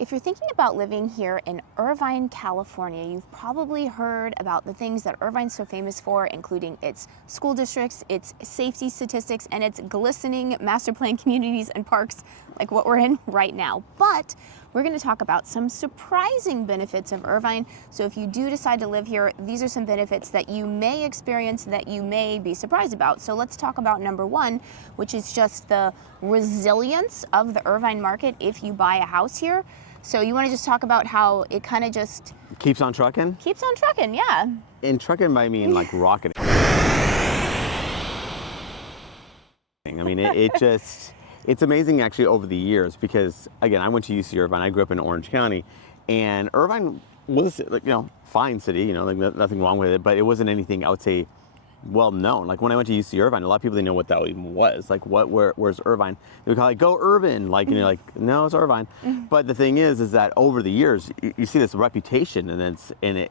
If you're thinking about living here in Irvine, California, you've probably heard about the things that Irvine's so famous for, including its school districts, its safety statistics, and its glistening master plan communities and parks like what we're in right now. But we're going to talk about some surprising benefits of Irvine. So if you do decide to live here, these are some benefits that you may experience that you may be surprised about. So let's talk about number one, which is just the resilience of the Irvine market if you buy a house here. So you want to just talk about how it kind of just keeps on trucking? Keeps on trucking, yeah. And trucking by I mean like rocketing. I mean, it's amazing actually over the years because, again, I went to UC Irvine. I grew up in Orange County, and Irvine was, fine city, like nothing wrong with it, but it wasn't anything, I would say, well known. Like when I went to UC Irvine, a lot of people didn't know what that even was. Like, where's Irvine? They would call it, go Irvine. Like, no, it's Irvine. But the thing is that over the years, you see this reputation, and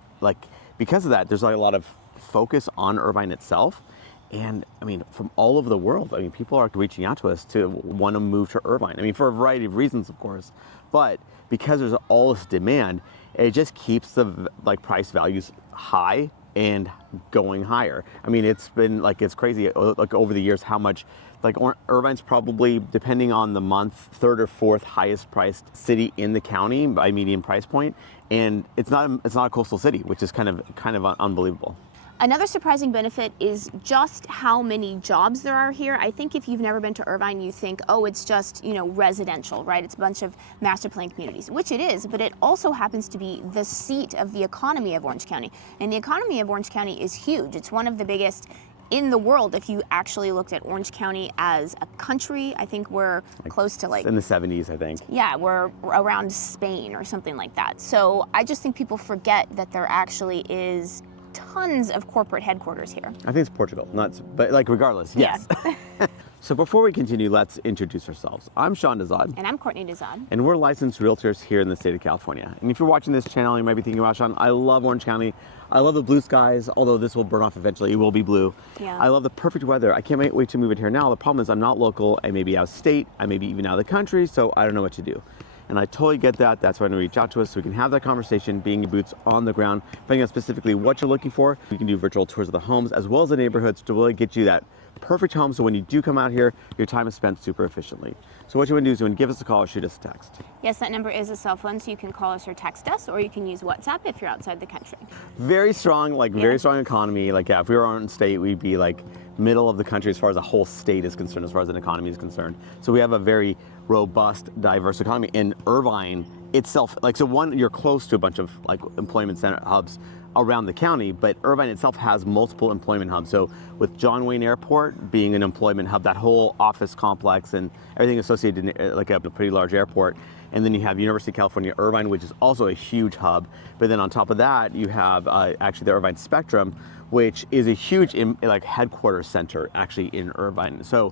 because of that, there's like a lot of focus on Irvine itself. And I mean, from all over the world, people are reaching out to us to want to move to Irvine. I mean, for a variety of reasons, of course, but because there's all this demand, it just keeps the price values high and going higher. I mean, it's been it's crazy over the years how much Irvine's probably, depending on the month, third or fourth highest priced city in the county by median price point, and it's not a coastal city, which is kind of unbelievable. Another surprising benefit is just how many jobs there are here. I think if you've never been to Irvine, you think, oh, it's just, residential, right? It's a bunch of master plan communities, which it is, but it also happens to be the seat of the economy of Orange County. And the economy of Orange County is huge. It's one of the biggest in the world. If you actually looked at Orange County as a country, I think we're close to in the 70s, I think. Yeah, we're around Spain or something like that. So I just think people forget that there actually is tons of corporate headquarters here. I think it's Portugal, but regardless, yes. Yeah. So before we continue, let's introduce ourselves. I'm Sean Dazad. And I'm Courtney Dazad. And we're licensed realtors here in the state of California. And if you're watching this channel, you might be thinking, wow, Sean, I love Orange County. I love the blue skies, although this will burn off eventually. It will be blue. Yeah. I love the perfect weather. I can't wait to move it here now. The problem is I'm not local. I may be out of state. I may be even out of the country, so I don't know what to do. And I totally get that. That's why I'm going to reach out to us so we can have that conversation, being your boots on the ground, finding out specifically what you're looking for. We can do virtual tours of the homes as well as the neighborhoods to really get you that perfect home, so when you do come out here, your time is spent super efficiently. So what you want to do is you want to give us a call or shoot us a text. Yes, that number is a cell phone, so you can call us or text us, or you can use WhatsApp if you're outside the country. Very strong, very strong economy. If we were on state, we'd be middle of the country as far as a whole state is concerned, as far as an economy is concerned. So we have a very robust, diverse economy. In Irvine itself, you're close to a bunch of employment center hubs around the county, but Irvine itself has multiple employment hubs. So with John Wayne Airport being an employment hub, that whole office complex and everything associated in a pretty large airport. And then you have University of California, Irvine, which is also a huge hub. But then on top of that, you have actually the Irvine Spectrum, which is a huge headquarters center actually in Irvine. So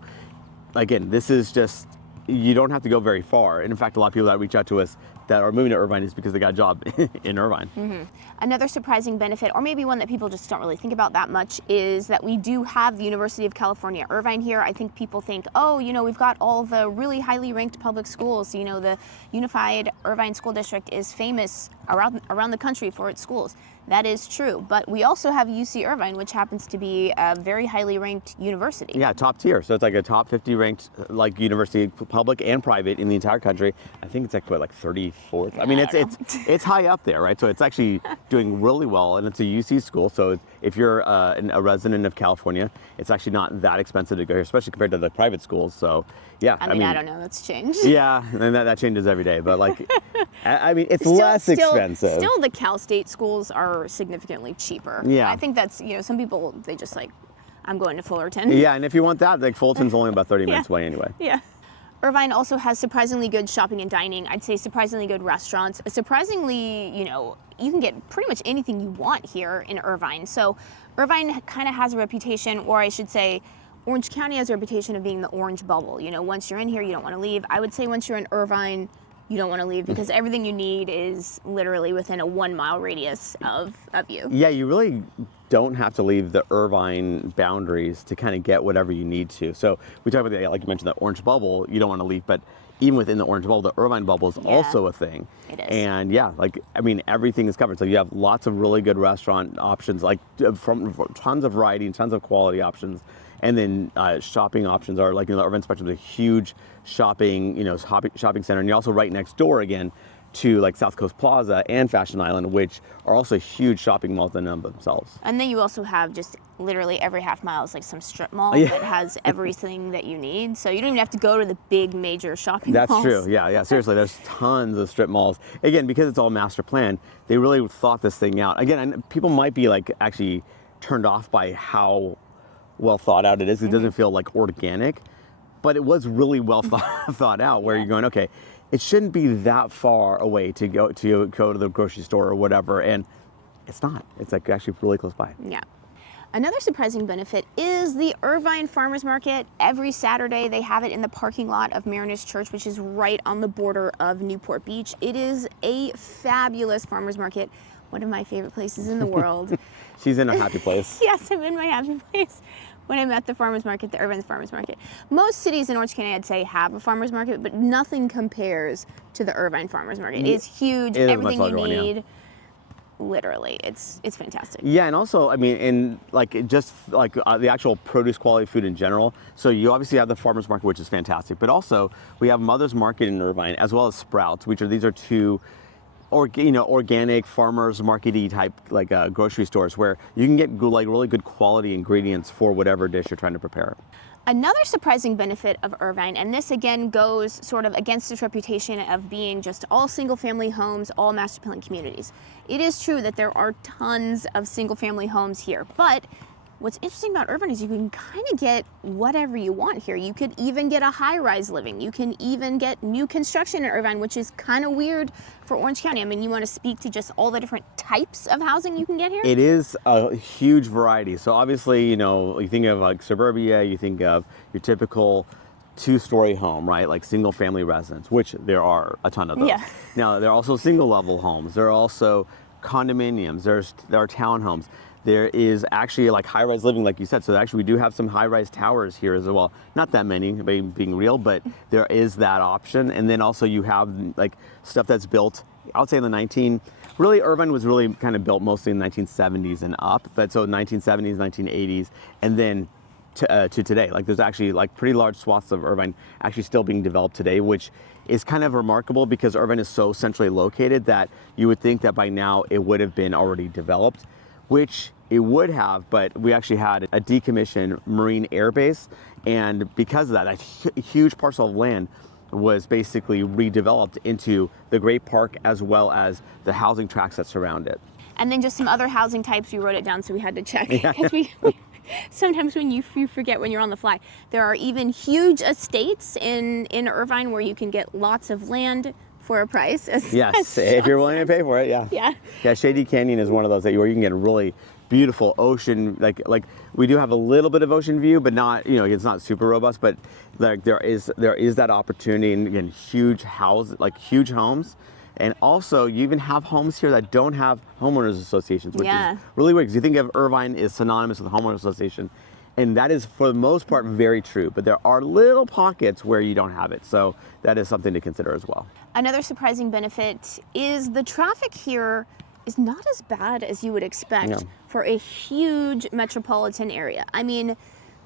again, this is just, you don't have to go very far. And in fact, a lot of people that reach out to us that are moving to Irvine is because they got a job in Irvine. Mm-hmm. Another surprising benefit, or maybe one that people just don't really think about that much, is that we do have the University of California, Irvine here. I think people think, oh, we've got all the really highly ranked public schools. The Unified Irvine School District is famous around the country for its schools. That is true, but we also have UC Irvine, which happens to be a very highly ranked university. Yeah, top tier. So it's a top 50 ranked university, public and private, in the entire country. I think it's 34th. Yeah, I mean, it's high up there, right? So it's actually doing really well, and it's a UC school. So if you're a resident of California, it's actually not that expensive to go here, especially compared to the private schools. So yeah, I mean, I don't know, that's changed. Yeah, and that changes every day, but I mean, it's less expensive. Still, the Cal State schools are significantly cheaper. Yeah. I think that's, some people, they just I'm going to Fullerton. Yeah, and if you want that, Fullerton's only about 30 minutes away anyway. Yeah. Irvine also has surprisingly good shopping and dining. I'd say surprisingly good restaurants. Surprisingly, you can get pretty much anything you want here in Irvine. So Irvine kind of has a reputation, or I should say, Orange County has a reputation of being the orange bubble. Once you're in here, you don't want to leave. I would say once you're in Irvine, you don't want to leave because everything you need is literally within a 1 mile radius of you. Yeah, you really don't have to leave the Irvine boundaries to kind of get whatever you need to. So we talk about like you mentioned, that orange bubble, you don't want to leave, but even within the orange bubble, the Irvine bubble is also a thing. It is. And yeah, like, I mean, everything is covered. So you have lots of really good restaurant options, like from tons of variety and tons of quality options. And then shopping options are like, the Irvine Spectrum is a huge shopping, shopping center. And you're also right next door again to like South Coast Plaza and Fashion Island, which are also huge shopping malls in and of themselves. And then you also have just literally every half mile is like some strip mall that has everything that you need. So you don't even have to go to the big major shopping malls. That's true. Yeah. Seriously, there's tons of strip malls. Again, because it's all master planned, they really thought this thing out. Again, and people might be like actually turned off by how well thought out it is. It doesn't feel like organic, but it was really well thought out, where you're going, okay, it shouldn't be that far away to go to the grocery store or whatever, and it's not. It's like actually really close by. Yeah. Another surprising benefit is the Irvine Farmers Market. Every Saturday they have it in the parking lot of Mariners Church, which is right on the border of Newport Beach. It is a fabulous farmers market, one of my favorite places in the world. She's in a happy place. Yes, I'm in my happy place. When I'm at the farmers market, the Irvine Farmers Market. Most cities in Orange County, I'd say, have a farmers market, but nothing compares to the Irvine Farmers Market. It is huge, It is everything much you larger one, need. Literally, it's fantastic. Yeah, and also, I mean, in like just like the actual produce quality food in general. So you obviously have the farmers market, which is fantastic, but also we have Mother's Market in Irvine, as well as Sprouts, which are these are two organic farmers market-y type like grocery stores where you can get like really good quality ingredients for whatever dish you're trying to prepare. Another surprising benefit of Irvine, and this again goes sort of against its reputation of being just all single-family homes, all master plan communities. It is true that there are tons of single-family homes here, but what's interesting about Irvine is you can kind of get whatever you want here. You could even get a high-rise living. You can even get new construction in Irvine, which is kind of weird for Orange County. I mean, you want to speak to just all the different types of housing you can get here? It is a huge variety. So obviously, you think of like suburbia, you think of your typical two-story home, right? Like single-family residence, which there are a ton of those. Yeah. Now, there are also single-level homes. There are also condominiums. There are townhomes. There is actually like high-rise living, like you said. So actually, we do have some high-rise towers here as well. Not that many, being real, but there is that option. And then also you have like stuff that's built, I would say in the Irvine was really kind of built mostly in the 1970s and up. But so 1970s, 1980s, and then to today. Like there's actually like pretty large swaths of Irvine actually still being developed today, which is kind of remarkable because Irvine is so centrally located that you would think that by now it would have been already developed, which it would have, but we actually had a decommissioned Marine Air Base, and because of that, a huge parcel of land was basically redeveloped into the Great Park as well as the housing tracts that surround it. And then just some other housing types, we wrote it down so we had to check. Because sometimes when you forget when you're on the fly. There are even huge estates in Irvine where you can get lots of land for a price. Yes, if you're willing to pay for it, yeah. Yeah, Shady Canyon is one of those where you can get a really beautiful ocean, like we do have a little bit of ocean view, but not, it's not super robust, but like there is that opportunity, and again, huge homes. And also you even have homes here that don't have homeowners associations, which is really weird because you think of Irvine is synonymous with a homeowners association. And that is, for the most part, very true. But there are little pockets where you don't have it. So that is something to consider as well. Another surprising benefit is the traffic here is not as bad as you would expect for a huge metropolitan area. I mean,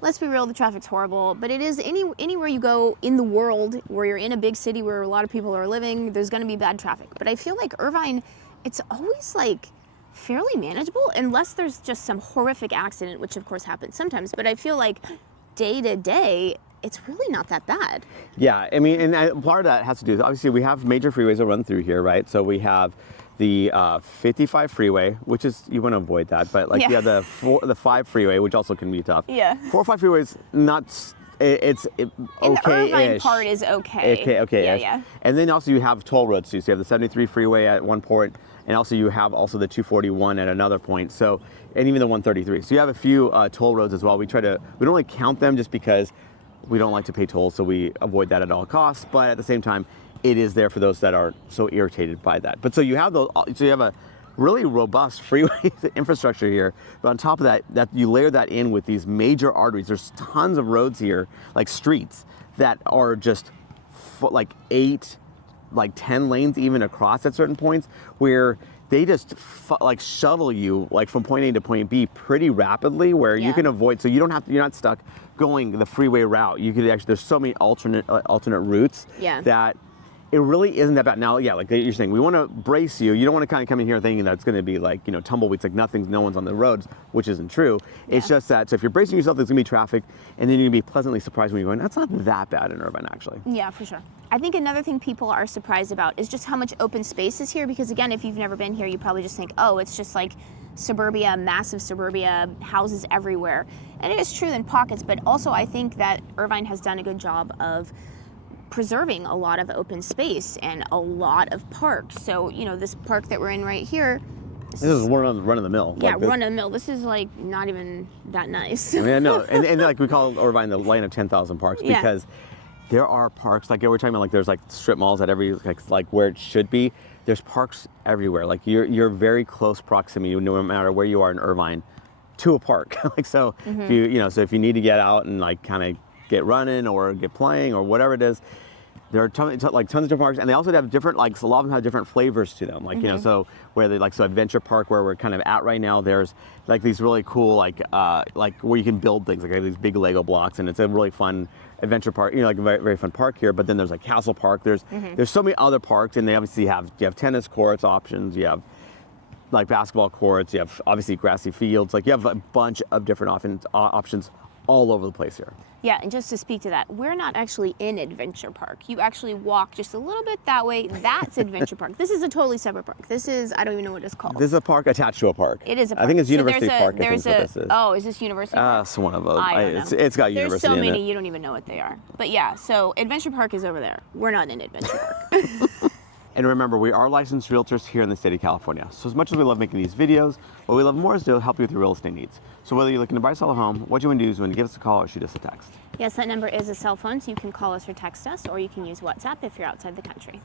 let's be real, the traffic's horrible, but it is anywhere you go in the world where you're in a big city where a lot of people are living, there's gonna be bad traffic. But I feel like Irvine, it's always like fairly manageable unless there's just some horrific accident, which of course happens sometimes, but I feel like day to day, it's really not that bad. Yeah, I mean, and part of that has to do with, obviously we have major freeways that run through here, right? So we have the 55 freeway, which is, you want to avoid that, but like the 5 freeway, which also can be tough. 405 freeway is not, it's okay-ish. In the Irvine part is okay. Okay-ish. And then also you have toll roads too. So you have the 73 freeway at one point, and also you have also the 241 at another point. So, and even the 133. So you have a few toll roads as well. We don't really count them just because we don't like to pay tolls, so we avoid that at all costs. But at the same time, it is there for those that are so irritated by that. But so you have a really robust freeway infrastructure here. But on top of that you layer that in with these major arteries. There's tons of roads here, like streets, that are just like 8, like 10 lanes even across at certain points, where they just like shuttle you like from point A to point B pretty rapidly, where you can avoid, so you don't have to, you're not stuck going the freeway route. You could actually, there's so many alternate routes that it really isn't that bad. Now, yeah, like you're saying, we want to brace you. You don't want to kind of come in here thinking that it's going to be like, you know, tumbleweeds, like no one's on the roads, which isn't true. It's just that, so if you're bracing yourself, there's going to be traffic, and then you're going to be pleasantly surprised when you're going, that's not that bad in Irvine, actually. Yeah, for sure. I think another thing people are surprised about is just how much open space is here, because again, if you've never been here, you probably just think, oh, it's just like suburbia, massive suburbia, houses everywhere. And it is true in pockets, but also I think that Irvine has done a good job of preserving a lot of open space and a lot of parks. So, you know, this park that we're in right here. This is run of the mill. Yeah, run of the mill. This is like not even that nice. I mean, I know. And like we call Irvine the land of 10,000 parks, because there are parks, like we're talking about, like there's like strip malls at every, like where it should be. There's parks everywhere. Like you're very close proximity, no matter where you are in Irvine, to a park. Like, so if you know, so if you need to get out and like kind of get running or get playing or whatever it is, there are tons of different parks, and they also have different, like, a lot of them have different flavors to them. Like, you know, so where they like, so Adventure Park, where we're kind of at right now, there's like these really cool, like where you can build things, like these big Lego blocks, and it's a really fun adventure park, you know, like a very, very fun park here. But then there's like Castle Park, there's so many other parks, and they obviously you have tennis courts options, you have like basketball courts, you have obviously grassy fields, like you have a bunch of different options all over the place here. Yeah, and just to speak to that, we're not actually in Adventure Park. You actually walk just a little bit that way. That's Adventure Park. This is a totally separate park. This is, I don't even know what it's called. This is a park attached to a park. It is a park. I think it's University Park. There's this is. Oh, is this University Park? It's one of those. I don't know. It's got University in it. There's so many, you don't even know what they are. But yeah, so Adventure Park is over there. We're not in Adventure Park. And remember, we are licensed realtors here in the state of California. So as much as we love making these videos, what we love more is to help you with your real estate needs. So whether you're looking to buy or sell a home, what you want to do is give us a call or shoot us a text. Yes, that number is a cell phone, so you can call us or text us, or you can use WhatsApp if you're outside the country.